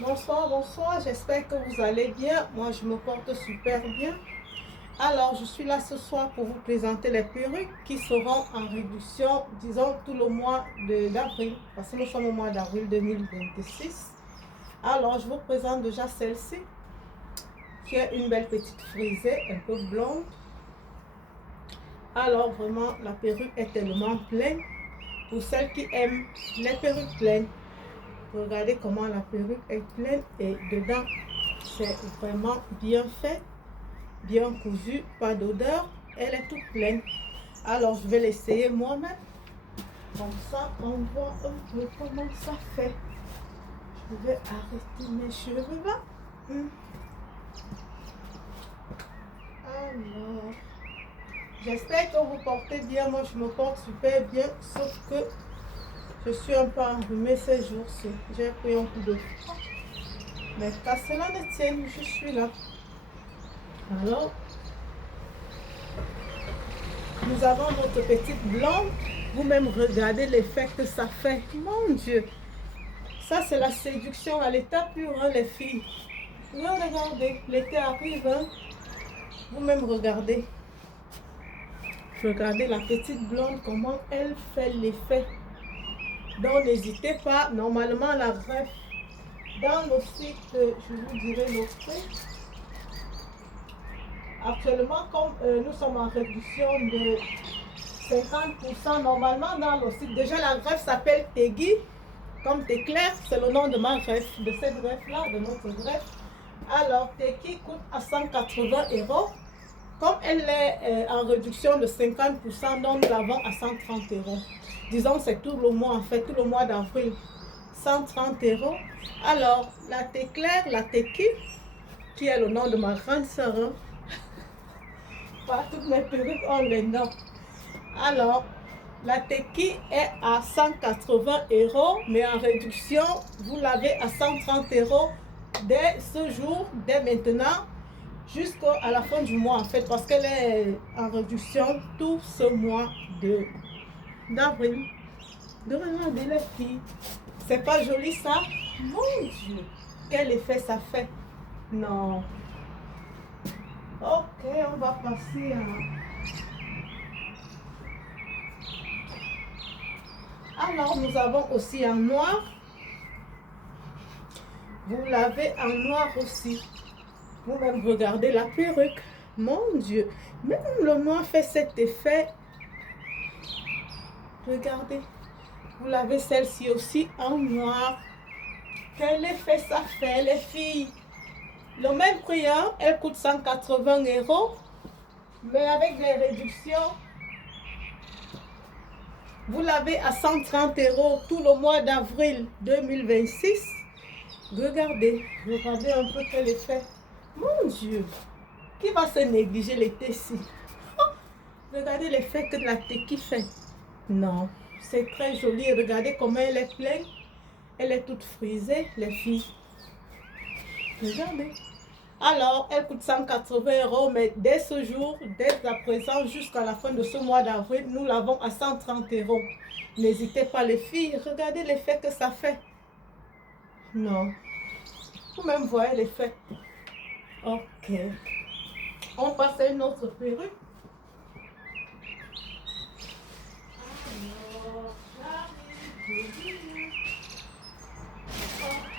Bonsoir, bonsoir, j'espère que vous allez bien. Moi, je me porte super bien. Alors, je suis là ce soir pour vous présenter les perruques qui seront en réduction, disons, tout le mois d'avril, parce que nous sommes au mois d'avril 2026. Alors, je vous présente déjà celle-ci, qui est une belle petite frisée, un peu blonde. Alors, vraiment, la perruque est tellement pleine. Pour celles qui aiment les perruques pleines, regardez comment la perruque est pleine et dedans, c'est vraiment bien fait, bien cousu, pas d'odeur. Elle est toute pleine. Alors, je vais l'essayer moi-même. Comme ça, on voit un peu comment ça fait. Je vais arrêter mes cheveux là. Alors, j'espère que vous portez bien. Moi, je me porte super bien, sauf que je suis un peu enrhumée ces jours-ci. J'ai pris un coup de froid. Mais qu'à cela ne tienne, je suis là. Alors, nous avons notre petite blonde. Vous-même regardez l'effet que ça fait. Mon Dieu. Ça, c'est la séduction à l'état pur, hein, les filles. Regardez, l'été arrive. Hein. Vous-même regardez. Regardez la petite blonde, comment elle fait l'effet. Donc, n'hésitez pas. Normalement, la greffe dans le site, je vous dirai le prix. Actuellement, comme nous sommes en réduction de 50%, normalement dans le site, déjà la greffe s'appelle Tegui, comme Téclair, c'est le nom de ma greffe, de cette greffe-là, de notre greffe. Alors, Tegui coûte à 180 €. Comme elle est en réduction de 50%, donc nous l'avons à 130 €. Disons, c'est tout le mois, en fait, tout le mois d'avril. 130 €. Alors, la Téclair, la Tegui, qui est le nom de ma grande sœur, hein. Pas toutes mes perruques ont les noms. Alors, la Tegui est à 180 €, mais en réduction, vous l'avez à 130 € dès ce jour, dès maintenant, jusqu'à la fin du mois, en fait, parce qu'elle est en réduction tout ce mois d'avril. Regardez les filles. C'est pas joli ça? Mon Dieu, quel effet ça fait. Non. Ok, on va passer à... Alors, nous avons aussi en noir. Vous l'avez en noir aussi. Vous-même regardez la perruque. Mon Dieu, même le noir fait cet effet. Regardez. Vous l'avez celle-ci aussi en noir. Quel effet ça fait, les filles? Le même prix, hein? Elle coûte 180 €. Mais avec les réductions, vous l'avez à 130 € tout le mois d'avril 2026. Regardez un peu quel effet. Mon Dieu, qui va se négliger l'été-ci? Oh, regardez l'effet que la Tegui fait. Non, c'est très joli. Regardez comment elle est pleine. Elle est toute frisée, les filles. Regardez. Alors, elle coûte 180 €, mais dès ce jour, dès à présent, jusqu'à la fin de ce mois d'avril, nous l'avons à 130 €. N'hésitez pas, les filles. Regardez l'effet que ça fait. Non. Vous-même voyez l'effet. Ok. On passe à une autre perruque.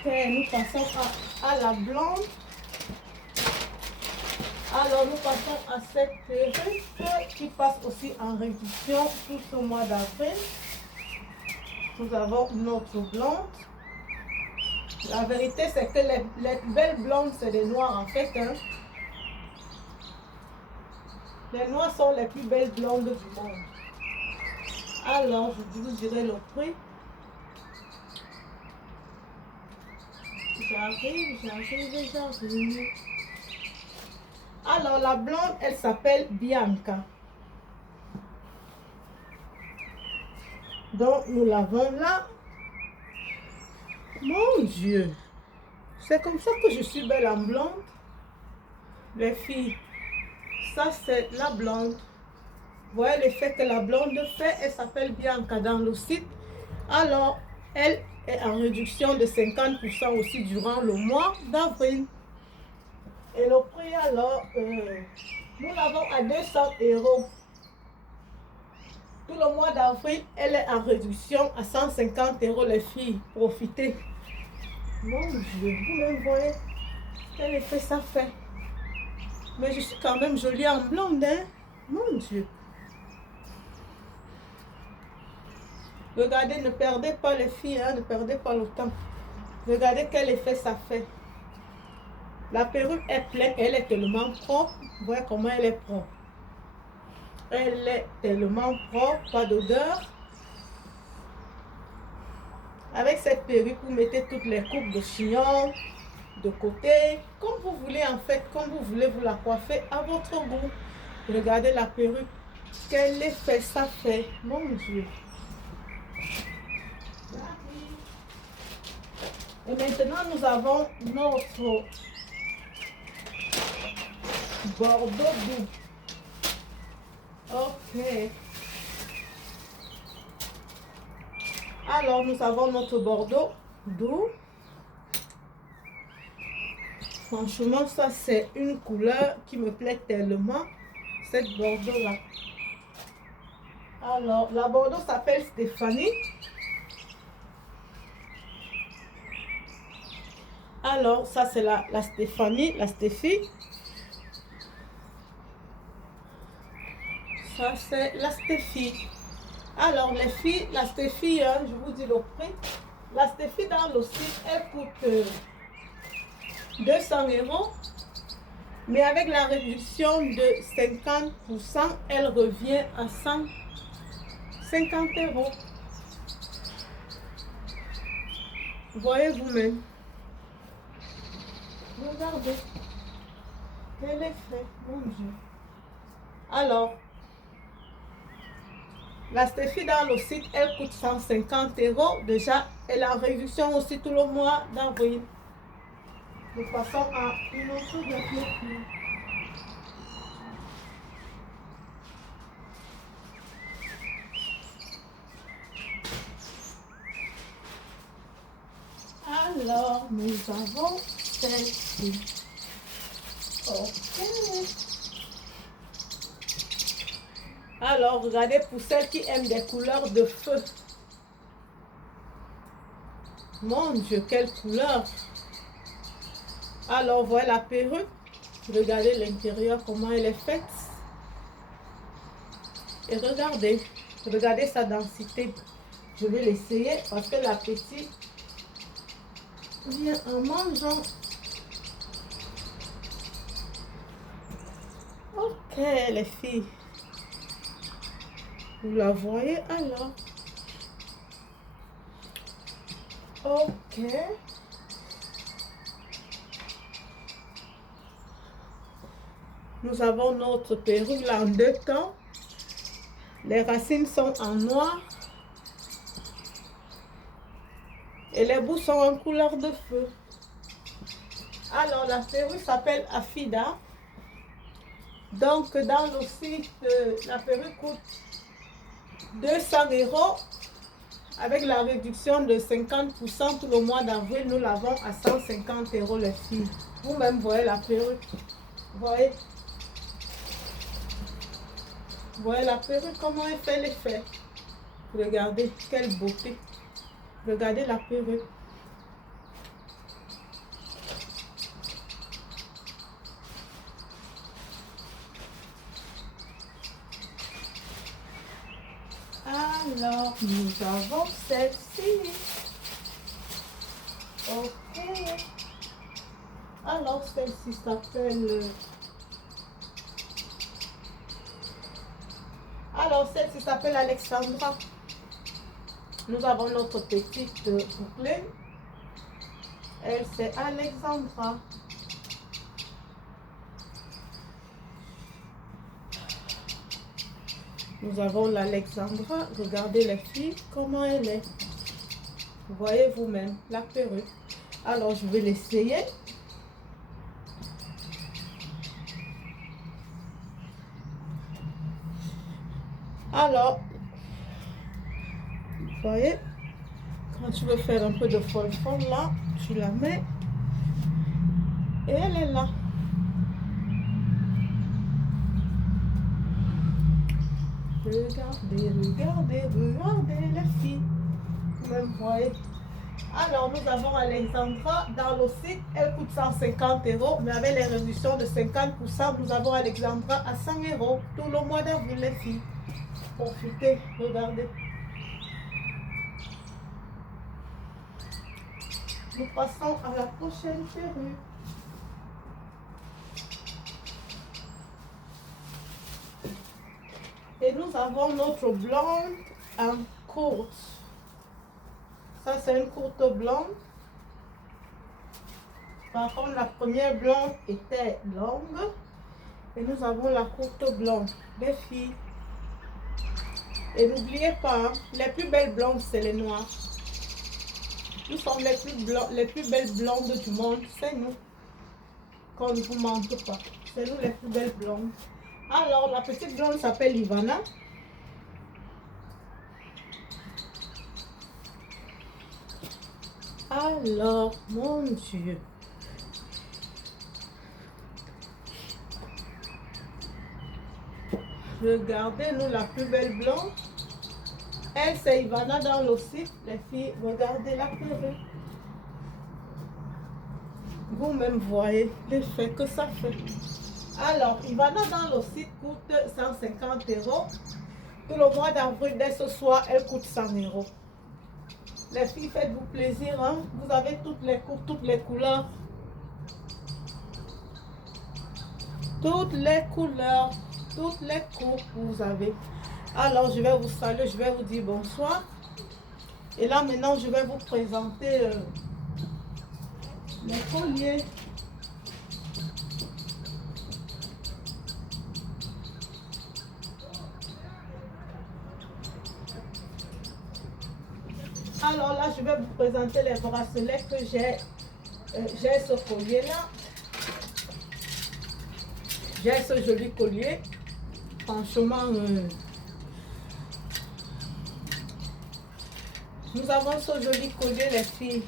Ok, nous passons à la blonde. Alors, nous passons à cette perruque qui passe aussi en réduction tout ce mois d'avril. Nous avons notre blonde. La vérité, c'est que les belles blondes, c'est des noirs en fait. Hein. Les noirs sont les plus belles blondes du monde. Alors, je vous dirai le prix. J'arrive. Alors, la blonde, elle s'appelle Bianca. Donc, nous l'avons là. Mon Dieu. C'est comme ça que je suis belle en blonde. Les filles, ça c'est la blonde. Vous voyez l'effet que la blonde fait. Elle s'appelle Bianca dans le site. Alors, elle est en réduction de 50% aussi durant le mois d'avril. Et le prix, alors, nous l'avons à 200 €. Tout le mois d'avril, elle est en réduction à 150 € les filles. Profitez. Mon Dieu, vous-même voyez quel effet ça fait. Mais je suis quand même jolie en blonde, hein. Mon Dieu. Regardez, ne perdez pas les filles, hein, ne perdez pas le temps. Regardez quel effet ça fait. La perruque est pleine, elle est tellement propre. Vous voyez comment elle est propre. Elle est tellement propre, pas d'odeur. Avec cette perruque, vous mettez toutes les coupes de chignon, de côté, comme vous voulez en fait, comme vous voulez vous la coiffer à votre goût. Regardez la perruque, quel effet ça fait, mon Dieu. Et maintenant, nous avons notre bordeaux doux. Ok. Alors, nous avons notre bordeaux doux. Franchement, ça, c'est une couleur qui me plaît tellement. Cette bordeaux-là. Alors, la bordeaux s'appelle Stéphanie. Alors, ça, c'est la Stéphanie, la Stéphie. Ça, c'est la Stéphie. Alors, les filles, la Stéphie, hein, je vous dis le prix. La Stéphie dans le site, elle coûte 200 €. Mais avec la réduction de 50%, elle revient à 150 €. Voyez vous-même. Regardez. Quel effet, mon Dieu. Alors, la Stéphie dans le site, elle coûte 150 €. Déjà, elle a en réduction aussi tout le mois d'avril. Nous passons à une autre de. Alors, nous avons celle-ci. Ok. Alors, regardez pour celles qui aiment des couleurs de feu. Mon Dieu, quelle couleur! Alors, voilà la perruque. Regardez l'intérieur, comment elle est faite. Et regardez sa densité. Je vais l'essayer parce que la petite vient en mangeant. Ok, les filles. Vous la voyez alors? Ok. Nous avons notre perruque là en 2 tons. Les racines sont en noir. Et les bouts sont en couleur de feu. Alors, la perruque s'appelle Afida. Donc, dans le site, la perruque coûte 200 €. Avec la réduction de 50% tout le mois d'avril, nous l'avons à 150 € les filles. Vous-même voyez la perruque. Voyez. Voyez la perruque, comment elle fait l'effet. Regardez, quelle beauté. Regardez la perruque. Alors, nous avons celle-ci. Ok. Alors, celle-ci s'appelle... Alors, celle-ci s'appelle Alexandra. Nous avons notre petite bouclée. Elle, c'est Alexandra. Nous avons l'Alexandra. Regardez les filles, comment elle est. Vous voyez vous-même la perruque. Alors, je vais l'essayer. Alors, vous voyez, Quand tu veux faire un peu de fond là, tu la mets. Et elle est là. Regardez, regardez, regardez les filles. Vous me voyez. Alors, nous avons Alexandra dans le site. Elle coûte 150 €. Mais avec les réductions de 50%, nous avons Alexandra à 100 €. Tout le mois d'avril, les filles. Profitez, regardez. Nous passons à la prochaine perruque. Et nous avons notre blonde en courte. Ça, c'est une courte blonde. Par contre, la première blonde était longue. Et nous avons la courte blonde. Les filles. Et n'oubliez pas, hein, les plus belles blondes, c'est les noires. Nous sommes les plus belles blondes du monde. C'est nous. Qu'on ne vous mente pas. C'est nous les plus belles blondes. Alors, la petite blonde s'appelle Ivana. Alors, mon Dieu. Regardez-nous la plus belle blonde. Elle, c'est Ivana dans le site. Les filles, regardez la perruque. Vous-même voyez l'effet que ça fait. Alors, Ivana dans le site coûte 150 €. Tout le mois d'avril, dès ce soir, elle coûte 100 €. Les filles, faites-vous plaisir. Hein? Vous avez toutes les coupes, toutes les couleurs. Toutes les couleurs, toutes les coupes vous avez. Alors, je vais vous saluer, je vais vous dire bonsoir. Et là, maintenant, je vais vous présenter les colliers. Alors là, je vais vous présenter les bracelets que j'ai. J'ai ce collier-là. J'ai ce joli collier. Franchement, nous avons ce joli collier, les filles.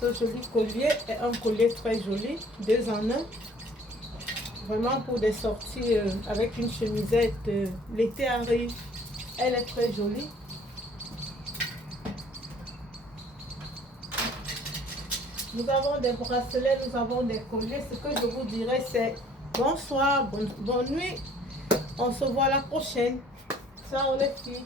Ce joli collier est un collier très joli, 2 en 1. Vraiment pour des sorties avec une chemisette. L'été arrive. Elle est très jolie. Nous avons des bracelets, nous avons des colliers. Ce que je vous dirais, c'est bonsoir, bonne nuit. On se voit la prochaine. Ciao les filles.